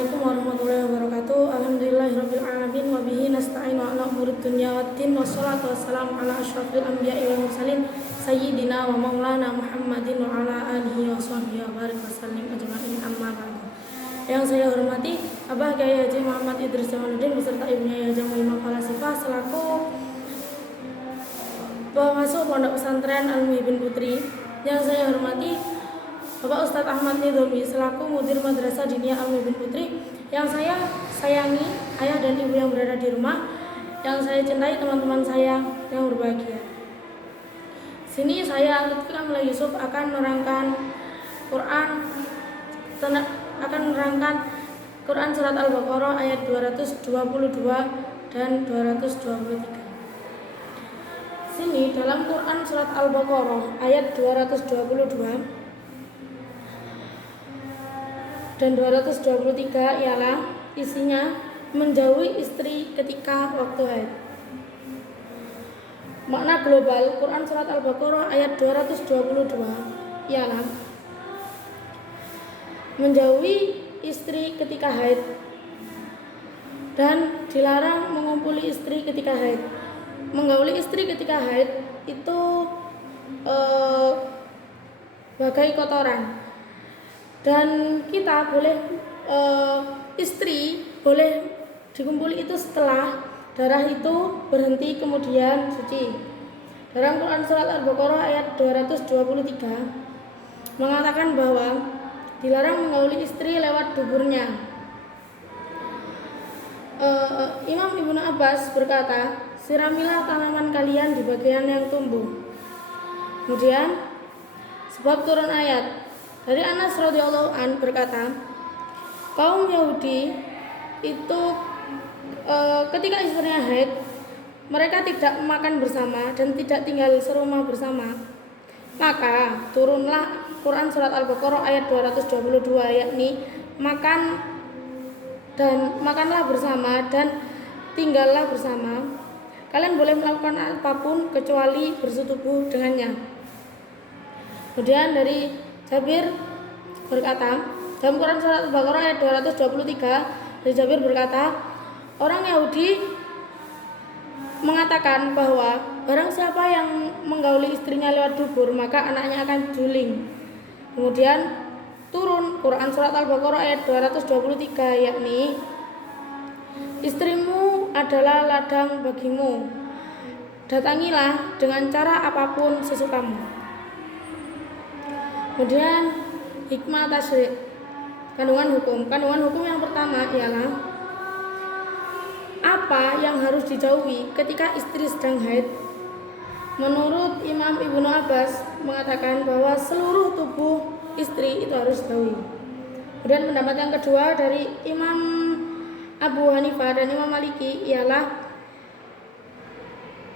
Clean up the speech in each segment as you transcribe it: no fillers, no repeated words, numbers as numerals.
Assalamualaikum warahmatullahi wabarakatuh. Alhamdulillahirabbil alamin wa bihi nasta'inu ala umurid dunya waddin wassalatu wassalamu ala asyrofil anbiya'i wal mursalin sayyidina wa maulana Muhammadin wa ala alihi wa sahbihi wa barik wasallim ajma'in amma ba'du. Yang saya hormati Abah Kyai Haji Muhammad Idris Jamaluddin beserta ibunya Haji Muhammad Falasifah selaku pengasuh Pondok Pesantren Al-Muhibin Putri. Yang saya hormati Bapak Ustadz Ahmad Nidhomi selaku Mudir Madrasah Diniyah Al-Muhibin Putri, yang saya sayangi, ayah dan ibu yang berada di rumah, yang saya cintai teman-teman saya yang berbahagia. Sini saya Lutfi Kamila Yusuf akan menerangkan Quran surat Al-Baqarah ayat 222 dan 223. Sini dalam Quran surat Al-Baqarah ayat 222 dan 223 ialah isinya menjauhi istri ketika waktu haid. Makna global Quran surat Al-Baqarah ayat 222 ialah menjauhi istri ketika haid dan dilarang mengumpuli istri ketika haid. Menggauli istri ketika haid itu bagai kotoran. Dan kita boleh istri boleh dikumpuli itu setelah darah itu berhenti kemudian suci. Dalam Quran surat Al-Baqarah ayat 223 mengatakan bahwa dilarang menggauli istri lewat duburnya. Imam Ibnu Abbas berkata, siramilah tanaman kalian di bagian yang tumbuh. Kemudian sebab turun ayat dari Anas radhiyallahu an berkata, kaum Yahudi itu ketika istrinya haid, mereka tidak makan bersama dan tidak tinggal serumah bersama. Maka turunlah Quran surat Al-Baqarah ayat 222, yakni makanlah bersama dan tinggallah bersama. Kalian boleh melakukan apapun kecuali bersetubuh dengannya. Kemudian dari Jabir berkata, dalam Quran surat Al-Baqarah ayat 223, dari Jabir berkata, orang Yahudi mengatakan bahwa barang siapa yang menggauli istrinya lewat dubur, maka anaknya akan juling. Kemudian turun Quran surat Al-Baqarah ayat 223, yakni istrimu adalah ladang bagimu, datangilah dengan cara apapun sesukamu. Kemudian hikmah tasyri', kandungan hukum. Kandungan hukum yang pertama ialah apa yang harus dijauhi ketika istri sedang haid. Menurut Imam Ibnu Abbas mengatakan bahwa seluruh tubuh istri itu harus dijauhi. Kemudian pendapat yang kedua dari Imam Abu Hanifah dan Imam Maliki ialah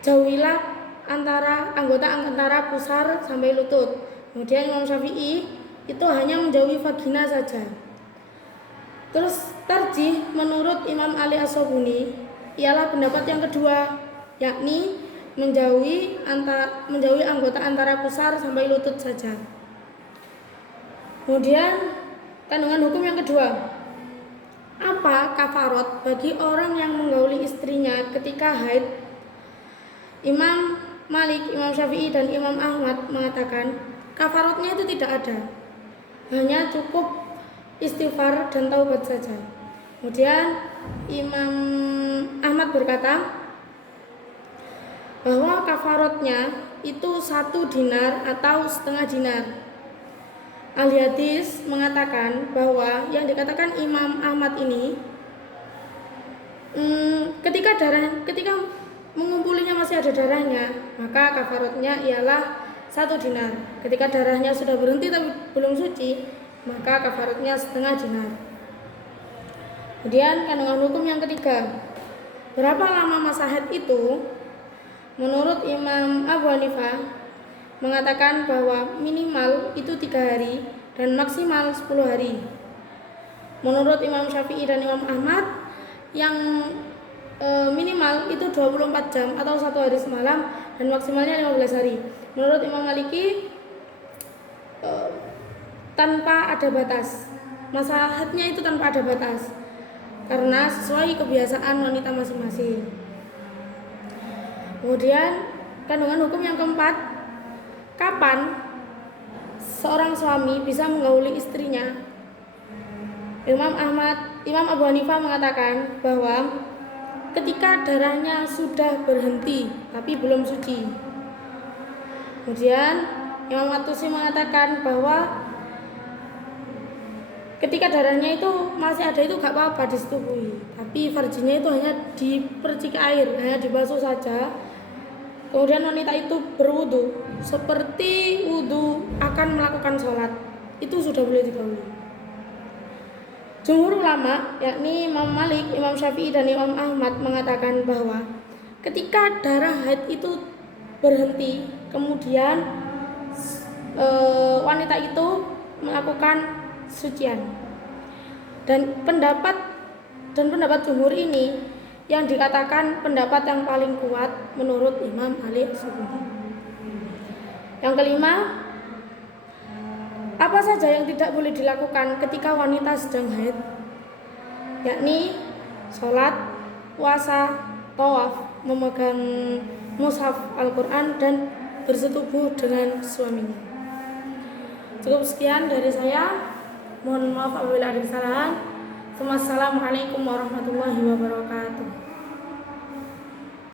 jauhilah antara pusar sampai lutut. Kemudian Imam Syafi'i itu hanya menjauhi vagina saja. Terus tarjih menurut Imam Ali As-Sobuni ialah pendapat yang kedua, yakni menjauhi anggota antara pusar sampai lutut saja. Kemudian kandungan hukum yang kedua, apa kafarot bagi orang yang menggauli istrinya ketika haid? Imam Malik, Imam Syafi'i dan Imam Ahmad mengatakan kafarotnya itu tidak ada, hanya cukup istighfar dan taubat saja. Kemudian Imam Ahmad berkata bahwa kafarotnya itu 1 dinar atau setengah dinar. Ahli hadis mengatakan bahwa yang dikatakan Imam Ahmad ini ketika mengumpulinya masih ada darahnya, maka kafarotnya ialah 1 dinar. Ketika darahnya sudah berhenti tapi belum suci, maka kafaratnya setengah dinar. Kemudian kandungan hukum yang ketiga, berapa lama masa haid itu? Menurut Imam Abu Hanifah mengatakan bahwa minimal itu 3 hari dan maksimal 10 hari. Menurut Imam Syafi'i dan Imam Ahmad yang minimal itu 24 jam atau 1 hari semalam dan maksimalnya 15 hari. Menurut Imam Maliki tanpa ada batas, maslahatnya itu tanpa ada batas, karena sesuai kebiasaan wanita masing-masing. Kemudian kandungan hukum yang keempat, kapan seorang suami bisa menggauli istrinya? Imam Abu Hanifah mengatakan bahwa ketika darahnya sudah berhenti tapi belum suci. Kemudian Imam At-Tusi mengatakan bahwa ketika darahnya itu masih ada itu gak apa-apa disetubui, tapi farjinya itu hanya dipercik air, hanya dibasuh saja. Kemudian wanita itu berwudu seperti wudu akan melakukan sholat, itu sudah boleh digauli. Jumhur ulama, yakni Imam Malik, Imam Syafi'i, dan Imam Ahmad mengatakan bahwa ketika darah haid itu berhenti, kemudian wanita itu melakukan sucian. Dan pendapat jumhur ini yang dikatakan pendapat yang paling kuat menurut Imam Ali As-Subki. Yang kelima, apa saja yang tidak boleh dilakukan ketika wanita sedang haid? Yakni sholat, puasa, tawaf, memegang mushaf Al-Quran, dan bersetubuh dengan suaminya. Cukup sekian dari saya. Mohon maaf apabila ada kesalahan. Wassalamualaikum warahmatullahi wabarakatuh.